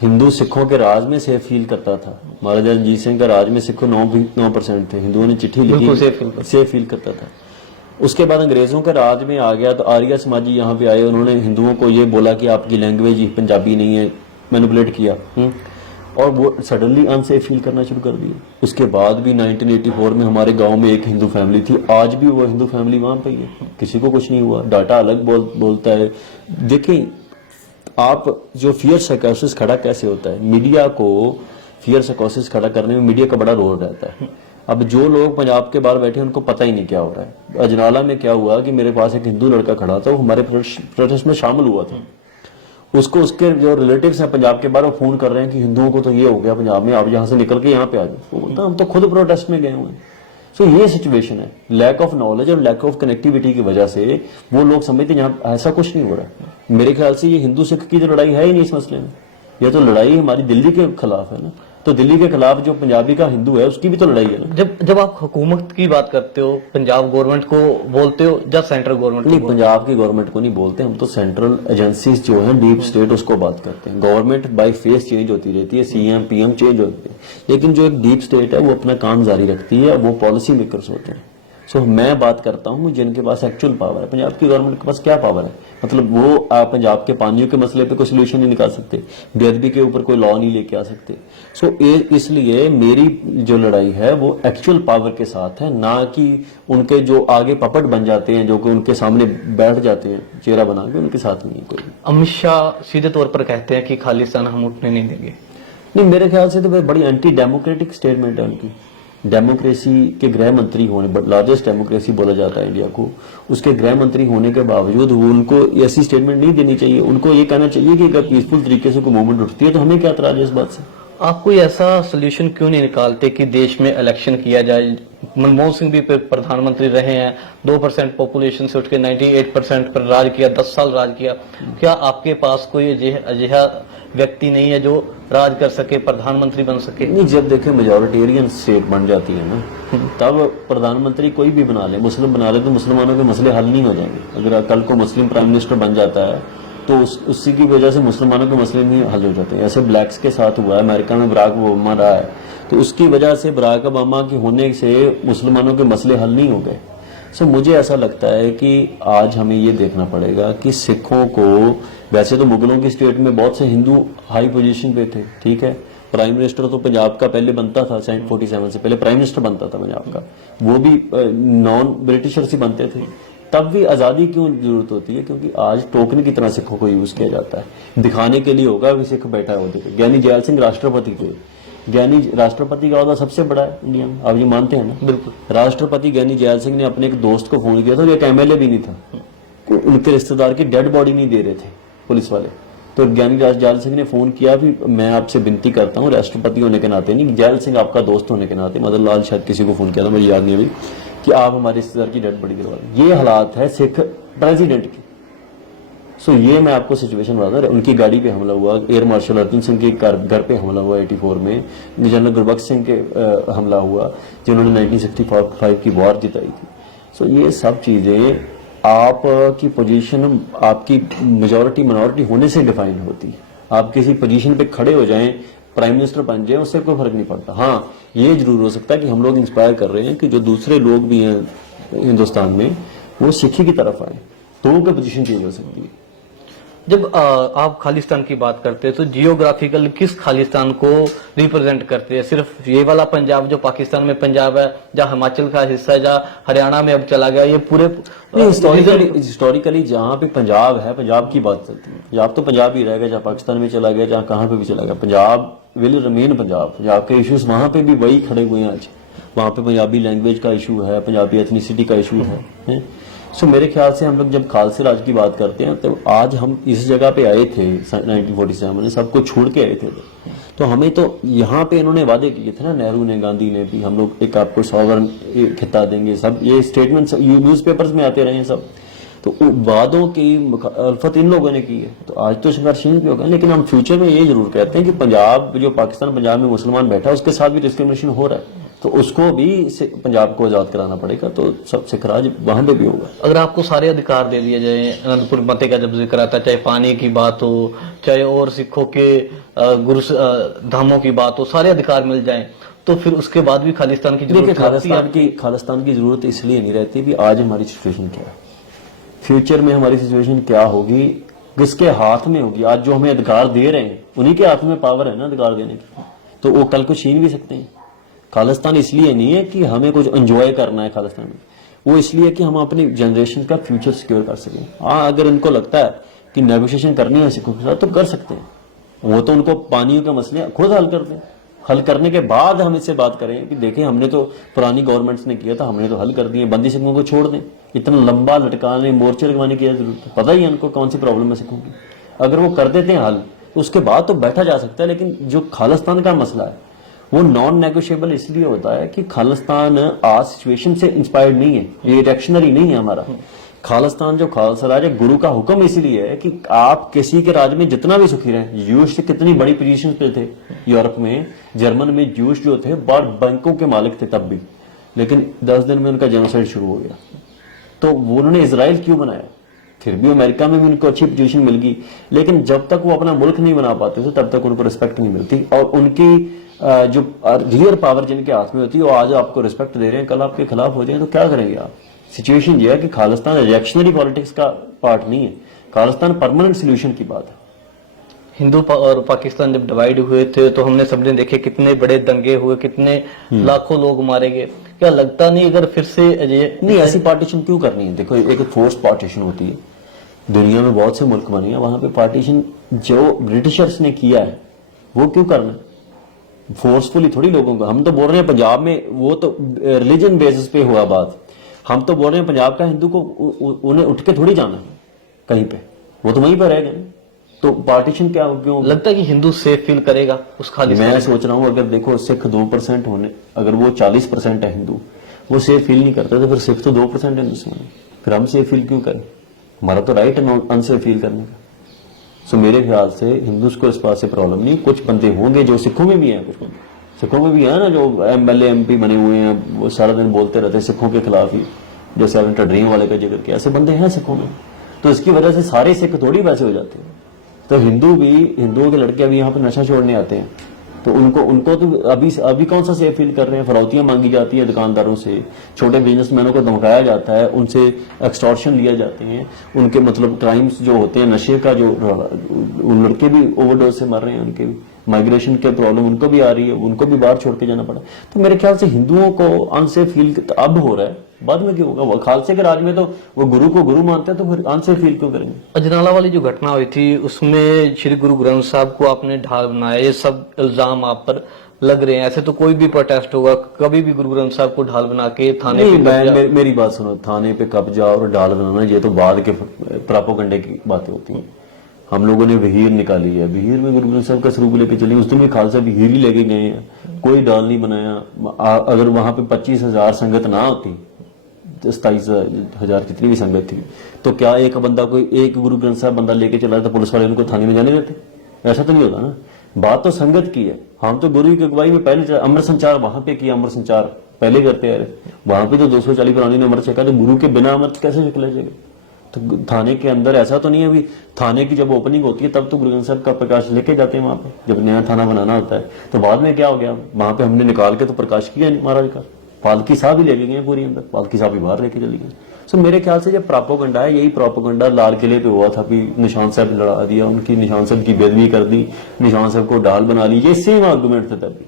हिंदू सिखों के राज में सेफ फील करता था। महाराजा रणजीत सिंह का राज में सिखों 9% थे, हिंदुओं ने चिट्ठी लिखी, सेफ फील करता था। उसके बाद अंग्रेजों का राज में आ गया तो आर्य समाजी यहाँ पे आए, उन्होंने हिंदुओं को ये बोला कि आपकी लैंग्वेज ही पंजाबी नहीं है, मैनिपुलेट किया, और वो सडनली अनसेफ फील करना शुरू कर दिया। उसके बाद भी 1984 में हमारे गांव में एक हिंदू फैमिली थी, आज भी वो हिंदू फैमिली वहां पे ही है, किसी को कुछ नहीं हुआ। डाटा अलग बोलता है। देखिए आप जो फियर साइकोसिस खड़ा कैसे होता है, मीडिया को फियर साइकोसिस खड़ा करने में मीडिया का बड़ा रोल रहता है। अब जो लोग पंजाब के बाहर बैठे उनको पता ही नहीं क्या हो रहा है। अजनाला में क्या हुआ कि मेरे पास एक हिंदू लड़का खड़ा था, वो हमारे प्रोटेस्ट में शामिल हुआ था, उसको उसके जो रिलेटिव्स हैं पंजाब के बाहर वो फोन कर रहे हैं कि हिंदुओं को तो ये हो गया पंजाब में, आप यहाँ से निकल के यहाँ पे आ जाओ। वो बोलता हम तो खुद प्रोटेस्ट में गए हुए हैं। सो ये सिचुएशन है, लैक ऑफ नॉलेज और लैक ऑफ कनेक्टिविटी की वजह से वो लोग समझते हैं यहाँ ऐसा कुछ नहीं हो रहा है। मेरे ख्याल से ये हिंदू सिख की तो लड़ाई है ही नहीं इस मसले में, ये तो लड़ाई हमारी दिल्ली के खिलाफ है ना। तो दिल्ली के खिलाफ जो पंजाबी का हिंदू है उसकी भी तो लड़ाई है ना। जब आप हुकूमत की बात करते हो, पंजाब गवर्नमेंट को बोलते हो या सेंट्रल गवर्नमेंट? नहीं, पंजाब की गवर्नमेंट को नहीं बोलते हम, तो सेंट्रल एजेंसीज जो है डीप स्टेट उसको बात करते हैं। गवर्नमेंट बाय फेस चेंज होती रहती है, सीएम पीएम चेंज होते हैं, लेकिन जो एक डीप स्टेट है वो अपना काम जारी रखती है, वो पॉलिसी मेकर्स होते हैं। सो मैं बात करता हूँ जिनके पास एक्चुअल पावर है। पंजाब की गवर्नमेंट के पास क्या पावर है? मतलब वो पंजाब के पानियों के मसले पे कोई सोल्यूशन नहीं निकाल सकते, बेअदबी के ऊपर कोई लॉ नहीं लेके आ सकते। सो इसलिए मेरी जो लड़ाई है वो एक्चुअल पावर के साथ है, ना कि उनके जो आगे पपट बन जाते हैं, जो कि उनके सामने बैठ जाते हैं चेहरा बना के, उनके साथ नहीं है कोई। अमित शाह सीधे तौर पर कहते हैं कि खालिस्तान हम उठने नहीं देंगे। नहीं, मेरे ख्याल से तो बड़ी एंटी डेमोक्रेटिक स्टेटमेंट है उनकी। डेमोक्रेसी के गृह मंत्री होने, लार्जेस्ट डेमोक्रेसी बोला जाता है इंडिया को, उसके गृह मंत्री होने के बावजूद उनको ऐसी स्टेटमेंट नहीं देनी चाहिए। उनको ये कहना चाहिए कि अगर पीसफुल तरीके से कोई मूवमेंट उठती है तो हमें क्या एतराज है इस बात से। आप कोई ऐसा सोल्यूशन क्यों नहीं निकालते कि देश में इलेक्शन किया जाए? मनमोहन सिंह भी प्रधानमंत्री रहे हैं, 2% पॉपुलेशन से उठ के 98% पर राज किया, 10 साल राज किया। क्या आपके पास कोई अजिहा व्यक्ति नहीं है जो राज कर सके, प्रधानमंत्री बन सके? नहीं, जब देखे मेजोरिटेरियन स्टेट बन जाती है ना, तब प्रधानमंत्री कोई भी बना ले, मुस्लिम बना ले, तो मुसलमानों के मसले हल नहीं हो जाएंगे। अगर कल को मुस्लिम प्राइम मिनिस्टर बन जाता है तो उसी की वजह से मुसलमानों के मसले नहीं हल हो जाते। ऐसे ब्लैक्स के साथ हुआ है, अमेरिका में बराक ओबामा रहा है, तो उसकी वजह से बराक ओबामा के होने से मुसलमानों के मसले हल नहीं हो गए। सो मुझे ऐसा लगता है कि आज हमें ये देखना पड़ेगा कि सिखों को, वैसे तो मुगलों की स्टेट में बहुत से हिंदू हाई पोजीशन पे थे, ठीक है, प्राइम मिनिस्टर तो पंजाब का पहले बनता था, 47 से पहले प्राइम मिनिस्टर बनता था पंजाब का, वो भी नॉन ब्रिटिशर्स ही बनते थे। तब भी आज़ादी क्यों जरूरत होती है? क्योंकि आज टोकन की तरह सिखों को यूज किया जाता है, दिखाने के लिए होगा कि सिख बैठा है होते। ज्ञानी जैल सिंह राष्ट्रपति थे, ज्ञानी राष्ट्रपति का ओहदा सबसे बड़ा है इंडिया में, आप ये मानते हैं ना? बिल्कुल। राष्ट्रपति ज्ञानी जैल सिंह ने अपने एक दोस्त को फोन किया था, एक एमएलए भी नहीं था, उनके रिश्तेदार की डेड बॉडी नहीं दे रहे थे पुलिस वाले, तो ज्ञानी जैल सिंह ने फोन किया भी मैं आपसे विनती करता हूँ राष्ट्रपति होने के नाते, नहीं जैल सिंह आपका दोस्त होने के नाते, मदन लाल शायद किसी को फोन किया था, मुझे याद नहीं अभी, कि आप हमारे रिश्तेदार की डेड बॉडी दिलवा दें। ये हालात है सिख प्रेसिडेंट की। सो ये मैं आपको सिचुएशन बता रहा, उनकी गाड़ी पे हमला हुआ, एयर मार्शल अर्जुन सिंह के घर पे हमला हुआ 84 में, जनरल गुरबख्श सिंह के हमला हुआ जिन्होंने 1965 की वॉर जिताई थी। सो ये सब चीजें आपकी पोजीशन, आपकी मेजॉरिटी मिनॉरिटी होने से डिफाइन होती है। आप किसी पोजीशन पे खड़े हो जाएं, प्राइम मिनिस्टर बन जाए, उससे कोई फर्क नहीं पड़ता। हाँ, ये जरूर हो सकता है कि हम लोग इंस्पायर कर रहे हैं कि जो दूसरे लोग भी हैं हिंदुस्तान में वो सिखी की तरफ आए, तो उनकी पोजीशन चेंज हो सकती है। जब आप खालिस्तान की बात करते हैं तो जियोग्राफिकल किस खालिस्तान को रिप्रेजेंट करते हैं? सिर्फ ये वाला पंजाब जो पाकिस्तान में पंजाब है, जहाँ हिमाचल का हिस्सा है, जहाँ हरियाणा में अब चला गया, ये पूरे हिस्टोरिकली जहाँ पे पंजाब है, पंजाब की बात चलती है। पंजाब तो पंजाब ही रहेगा, जहाँ पाकिस्तान में चला गया, जहाँ कहाँ पे भी चला गया, पंजाब विल रिमेन पंजाब। पंजाब के इश्यूज वहां पे भी वही खड़े हुए हैं आज। वहां पे पंजाबी लैंग्वेज का इशू है, पंजाबी एथनिसिटी का इशू है। सो मेरे ख्याल से हम लोग जब खालसा राज की बात करते हैं तो आज हम इस जगह पे आए थे 1947 में, सब कुछ छोड़ के आए थे, तो हमें तो यहाँ पे इन्होंने वादे किए थे ना, नेहरू ने, गांधी ने भी, हम लोग एक आपको सॉवरन खिता देंगे, सब ये स्टेटमेंट न्यूज पेपर्स में आते रहे हैं सब। तो वादों की अल्फत इन लोगों ने की है, तो आज तो संघर्ष भी होगा। लेकिन हम फ्यूचर में ये जरूर कहते हैं कि पंजाब, जो पाकिस्तान पंजाब में मुसलमान बैठा है, उसके साथ भी डिस्क्रिमिनेशन हो रहा है, तो उसको भी पंजाब को आजाद कराना पड़ेगा, तो सब सिख राज वहां पे भी होगा। अगर आपको सारे अधिकार दे दिए जाए, अनंतपुर मते का जब जिक्र आता है, चाहे पानी की बात हो, चाहे और सिखों के गुरु धामों की बात हो, सारे अधिकार मिल जाएं, तो फिर उसके बाद भी खालिस्तान की जरूरत खालिस्तान की जरूरत इसलिए नहीं रहती भी आज हमारी सिचुएशन क्या है, फ्यूचर में हमारी सिचुएशन क्या होगी, किसके हाथ में होगी। आज जो हमें अधिकार दे रहे हैं उन्हीं के हाथ में पावर है ना अधिकार देने की, तो वो कल को छीन भी सकते हैं। खालिस्तान इसलिए नहीं है कि हमें कुछ एंजॉय करना है खालिस्तान में, वो इसलिए कि हम अपनी जनरेशन का फ्यूचर सिक्योर कर सकें। हाँ, अगर इनको लगता है कि नेगोशिएशन करनी है सिखों के साथ तो कर सकते हैं, वो तो उनको पानियों के मसले खुद हल कर दें। हल करने के बाद हम इससे बात करें कि देखें हमने तो पुरानी गवर्नमेंट्स ने किया था, हमने तो हल कर दिए, बंदी सिखों को छोड़ दें, इतना लंबा लटकाने मोर्चे लगवाने की जरूरत है, पता ही है उनको कौन सी प्रॉब्लम है सिखों की। अगर वो कर देते हैं हल तो उसके बाद तो बैठा जा सकता है। लेकिन जो खालिस्तान का मसला है वो नॉन नेगोशिएबल इसलिए होता है कि खालिस्तान आज सिचुएशन से इंस्पायर्ड नहीं है, ये रिएक्शनरी नहीं है हमारा। खालिस्तान जो खालसा राज है, गुरु का हुक्म इसलिए है कि आप किसी के राज में जितना भी सुखी रहे। जूश कितनी बड़ी पोजीशन पे थे यूरोप में, जर्मन में जूश जो थे बड़ बैंकों के मालिक थे तब भी, लेकिन 10 दिन में उनका जेनोसाइड शुरू हो गया। तो वो उन्होंने इजराइल क्यों बनाया? फिर भी अमेरिका में भी उनको अच्छी पोजीशन मिल गई, लेकिन जब तक वो अपना मुल्क नहीं बना पाते थे तब तक उनको रिस्पेक्ट नहीं मिलती। और उनकी जो रियल पावर जिनके हाथ में होती है वो आज आपको रिस्पेक्ट दे रहे हैं, कल आपके खिलाफ हो जाए तो क्या करेंगे आप? सिचुएशन ये है कि खालिस्तान रिएक्शनरी पॉलिटिक्स का पार्ट नहीं है, खालिस्तान परमानेंट सोल्यूशन की बात है। हिंदू और पाकिस्तान जब डिवाइड हुए थे तो हमने सबने देखे कितने बड़े दंगे हुए, कितने लाखों लोग मारे गए। क्या लगता नहीं अगर फिर से नहीं ऐसी पार्टीशन क्यों करनी है? देखो एक फोर्स पार्टीशन होती है, दुनिया में बहुत से मुल्क बने हैं, वहां पे पार्टीशन जो ब्रिटिशर्स ने किया है वो क्यों करना है? फोर्सफुली थोड़ी लोगों का। हम तो बोल रहे हैं पंजाब में वो तो रिलीजन बेसिस पे हुआ बात, हम तो बोल रहे हैं पंजाब का हिंदू को उन्हें उठ के थोड़ी जाना है कहीं पे, वो तो वहीं पर रह गए। तो पार्टीशन क्या क्यों? लगता है कि हिंदू सेफ फील करेगा उस खालिस्तान? मैं सोच रहा हूं अगर देखो सिख 2% होने, अगर वो 40% है हिंदू, वो सेफ फील नहीं करते तो फिर सिख तो 2% है हिंदुस्तान में, फिर हम सेफ फील क्यों करें? हमारा तो राइट है अनसेफ फील करने का। सो मेरे ख्याल से हिंदूज को इस बात से प्रॉब्लम नहीं। कुछ बंदे होंगे जो सिखों में भी हैं, कुछ बंदे सिखों में भी है ना जो MLA MP बने हुए हैं, वो सारा दिन बोलते रहते हैं सिखों के खिलाफ ही, जैसे आपने टड्रियों वाले का जिक्र किया, ऐसे बंदे हैं सिखों में। तो इसकी वजह से सारे सिख थोड़ी वैसे हो जाते हैं। तो हिंदुओं के लड़के अभी यहाँ पे नशा छोड़ने आते हैं, तो उनको तो अभी कौन सा सेफ फील कर रहे हैं। फरौतियां मांगी जाती है दुकानदारों से, छोटे बिजनेसमैनों को धमकाया जाता है, उनसे एक्सटॉर्शन लिए जाते हैं, उनके मतलब क्राइम्स जो होते हैं, नशे का जो उन लड़के भी ओवरडोज से मर रहे हैं, उनके भी माइग्रेशन के प्रॉब्लम उनको भी आ रही है, उनको भी बाहर छोड़ के जाना पड़ा। तो मेरे ख्याल से हिंदुओं को अनसेफ फील अब हो रहा है, बाद में क्यों होगा। वो खालसे के राज में तो वो गुरु को गुरु मानते हैं, तो फिर अनसेफ फील क्यों करेंगे। अजनाला वाली जो घटना हुई थी उसमें श्री गुरु ग्रंथ साहब को आपने ढाल बनाया, ये सब इल्जाम आप पर लग रहे हैं। ऐसे तो कोई भी प्रोटेस्ट होगा, कभी भी गुरु ग्रंथ साहब को ढाल बना के थाने पे मेरी बात सुनो, थाने पे कब्जा और ढाल बनाना ये तो बाद के प्रोपेगेंडे की बातें होती हैं। हम लोगों ने वहीर निकाली है, वहीर में गुरु ग्रंथ साहब का स्वरूप लेके चली, उस दिन भी खालसा वहीर ही लेके गए हैं, कोई ढाल नहीं बनाया। अगर वहां पे 25,000 संगत ना होती, 27,000 कितनी भी संगत थी, तो क्या एक बंदा कोई एक गुरु ग्रंथ साहब बंदा लेके चला था, पुलिस वाले उनको थाने में जाने देते? ऐसा तो नहीं होता ना। बात तो संगत की है। हम तो गुरु की अगुवाई में पहले अमर संचार वहां पे किया, अमर संचार पहले करते हैं। वहां पे तो 240 प्राणी ने अमर छका, तो गुरु के बिना अमृत कैसे छक लेगा। तो थाने के अंदर ऐसा तो नहीं है, अभी थाने की जब ओपनिंग होती है तब तो गुरु ग्रंथ साहब का प्रकाश लेके जाते हैं वहां पे, जब नया थाना बनाना होता है। तो बाद में क्या हो गया, वहां पे हमने निकाल के तो प्रकाश किया नहीं महाराज का, पालकी साहब ही लेके गए पूरी अंदर, पालकी साहब ही बाहर लेके चली गई। सो मेरे ख्याल से जब प्रोपेगेंडा है, यही प्रोपेगेंडा लाल किले पे हुआ था कि निशान साहब ने लड़ा दिया, उनकी निशान साहब की बेदबी कर दी, निशान साहब को ढाल बना ली। ये सेम आर्गुमेंट थे तब भी,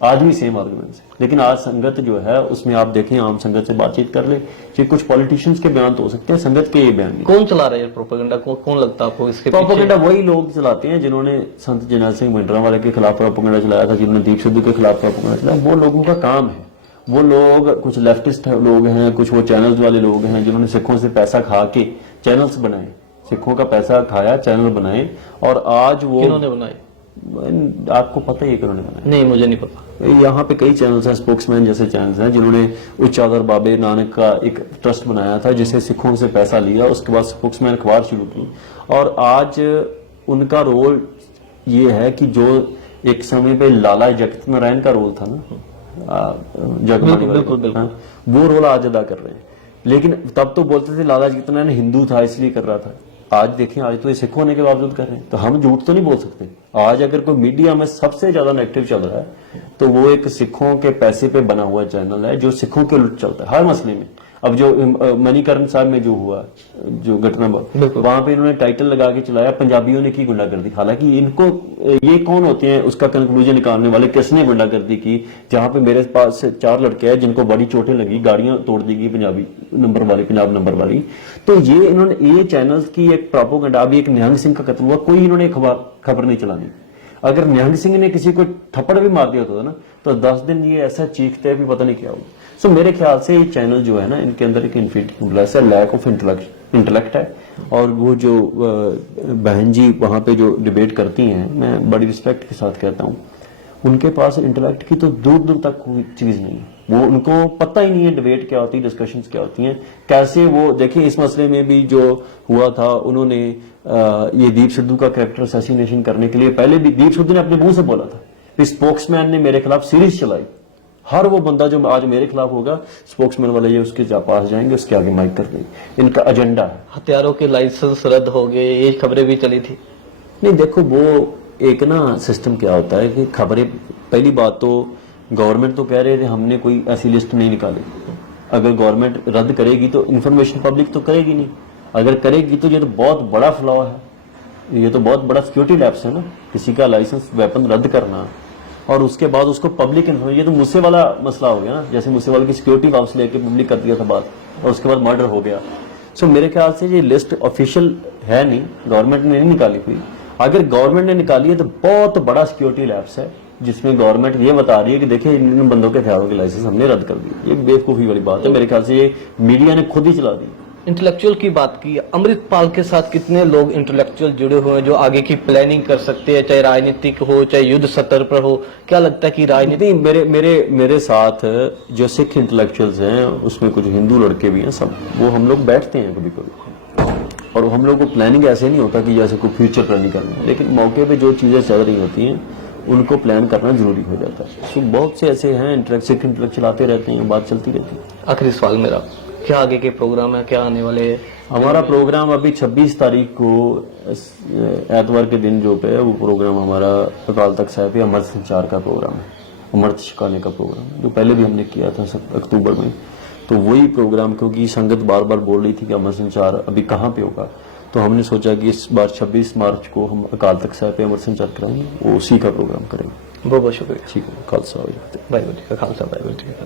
आज भी सेम आर्गुमेंट है। लेकिन आज संगत जो है उसमें आप देखें, आम संगत से बातचीत कर ले, कि कुछ पॉलिटिशियंस के बयान तो हो सकते हैं, संगत के ये बयान नहीं। कौन चला रहा है प्रोपेगेंडा? कौन लगता है आपको इसके प्रोपेगेंडा वही लोग चलाते हैं जिन्होंने संत जरनैल सिंह भिंडरांवाले के खिलाफ प्रोपेगेंडा चलाया था, जिन्होंने दीप सिद्धू के खिलाफ प्रोपेगेंडा चलाया। वो लोगों का काम है। वो लोग कुछ लेफ्टिस्ट लोग हैं, कुछ वो चैनल्स वाले लोग हैं जिन्होंने सिखों से पैसा खा के चैनल्स बनाए, सिखों का पैसा खाया, चैनल बनाए। और आज वो किन्होंने बनाए? आपको पता ही है किन्होंने बनाया? नहीं, मुझे नहीं पता। यहाँ पे कई चैनल्स हैं, स्पोक्समैन जैसे चैनल्स हैं, जिन्होंने उच्चादर बाबे नानक का एक ट्रस्ट बनाया था, जिसे सिखों से पैसा लिया, उसके बाद स्पोक्समैन अखबार शुरू की। और आज उनका रोल ये है कि जो एक समय पे लाला जगत नारायण का रोल था ना, बिल्कुल, वो रोल आज अदा कर रहे हैं। लेकिन तब तो बोलते थे लाला जगत नारायण हिंदू था इसलिए कर रहा था। आज देखें, आज तो ये सिख होने के बावजूद कर रहे हैं, तो हम झूठ तो नहीं बोल सकते। आज अगर कोई मीडिया में सबसे ज्यादा नेगेटिव चल रहा है तो वो एक सिखों के पैसे पे बना हुआ चैनल है, जो सिखों के उलट चलता है हर मसले में। अब जो मणिकरण साहब में जो हुआ, जो घटना, वहां पे इन्होंने टाइटल लगा के चलाया, पंजाबियों ने की गुंडागर्दी। हालांकि इनको ये कौन होते हैं उसका कंक्लूजन निकालने वाले, किसने गुंडागर्दी की? जहां पे मेरे पास 4 लड़के हैं जिनको बड़ी चोटें लगी, गाड़ियां तोड़ दी गई पंजाबी नंबर वाली, पंजाब नंबर वाली। तो ये चैनल्स की एक प्रोपेगेंडा। अभी एक निहंग सिंह का कत्ल हुआ, कोई इन्होंने खबर नहीं चलानी। अगर निहंग सिंह ने किसी को थप्पड़ भी मार दिया होता ना, तो 10 दिन ये ऐसा चीखते हैं भी पता नहीं क्या होगा। सो मेरे ख्याल से ये चैनल जो है ना, इनके अंदर एक इन्फिनिटी है, लैक ऑफ इंटेलेक्ट है। और वो जो बहन जी वहां पे जो डिबेट करती हैं, मैं बड़ी रिस्पेक्ट के साथ कहता हूँ, उनके पास इंटेलेक्ट की तो दूर दूर तक कोई चीज नहीं है। वो उनको पता ही नहीं है डिबेट क्या होती है, डिस्कशंस क्या होती हैं, कैसे वो देखिए। इस मसले में भी जो हुआ था, उन्होंने ये दीप सिद्धू का कैरेक्टर असैसिनेशन करने के लिए पहले भी दीप सिद्धू ने अपने मुंह से बोला था, स्पोक्समैन ने मेरे खिलाफ सीरीज चलाई, हर वो बंदा जो आज मेरे खिलाफ होगा, स्पोक्समैन वाले ये उसके पास जाएंगे, उसके आगे माइक कर देंगे। इनका एजेंडा है। हथियारों के लाइसेंस रद्द हो गए, ये खबरें भी चली थी। नहीं, देखो वो एक ना सिस्टम क्या होता है कि खबरें, पहली बात तो गवर्नमेंट तो कह रहे थे हमने कोई ऐसी लिस्ट नहीं निकाली। अगर गवर्नमेंट रद्द करेगी तो इन्फॉर्मेशन पब्लिक तो करेगी नहीं, अगर करेगी तो ये तो बहुत बड़ा फ्लॉ है, ये तो बहुत बड़ा सिक्योरिटी लैप्स है ना, किसी का लाइसेंस वेपन रद्द करना और उसके बाद उसको पब्लिक इन्फॉर्मेशन। ये तो मूसे वाला मसला हो गया ना, जैसे मूसे वाले की सिक्योरिटी वापस लेके पब्लिक कर दिया था बात, और उसके बाद मर्डर हो गया। सो मेरे ख्याल से ये लिस्ट ऑफिशियल है नहीं, गवर्नमेंट ने नहीं निकाली हुई। अगर गवर्नमेंट ने निकाली है तो बहुत बड़ा सिक्योरिटी लैप्स है, जिसमें गवर्नमेंट ये बता रही है कि देखिए इन बंदों के हथियारों के लाइसेंस हमने रद्द कर दिए। ये बेवकूफी वाली बात है, मेरे ख्याल से ये मीडिया ने खुद ही चला दी। इंटेलेक्चुअल की बात की, अमृतपाल के साथ कितने लोग इंटेलेक्चुअल जुड़े हुए हैं जो आगे की प्लानिंग कर सकते हैं, चाहे राजनीतिक हो चाहे युद्ध स्तर पर हो? क्या लगता है कि राजनीति मेरे साथ जो सिख इंटेलेक्चुअल्स हैं, उसमें कुछ हिंदू लड़के भी हैं, सब वो हम लोग बैठते हैं कभी कभी, और हम लोग को प्लानिंग ऐसे नहीं होता कि जैसे कोई फ्यूचर प्लानिंग करना है, लेकिन मौके पे जो चीजें चल रही होती हैं उनको प्लान करना जरूरी हो जाता है। तो बहुत से ऐसे हैं सिख इंटेलेक्ट चलाते रहते हैं, बात चलती रहती है। आखिरी सवाल मेरा, क्या आगे के प्रोग्राम है, क्या आने वाले? हमारा प्रोग्राम अभी 26 तारीख को एतवार के दिन जो पे है वो प्रोग्राम हमारा अकाल तख्त साहिब पे अमृत संचार का प्रोग्राम है, अमृत छकाने का प्रोग्राम है, जो पहले भी हमने किया था अक्टूबर में। तो वही प्रोग्राम, क्योंकि संगत बार बार बोल रही थी कि अमृत संचार अभी कहाँ पे होगा, तो हमने सोचा कि इस बार 26 मार्च को हम अकाल तख्त साहिब पे अमृत संचार कराएंगे, वो उसी का प्रोग्राम करेंगे। बहुत बहुत शुक्रिया। ठीक है, खालसा वाहिगुरू। वाहिगुरू जी का खालसा, वाहिगुरू जी का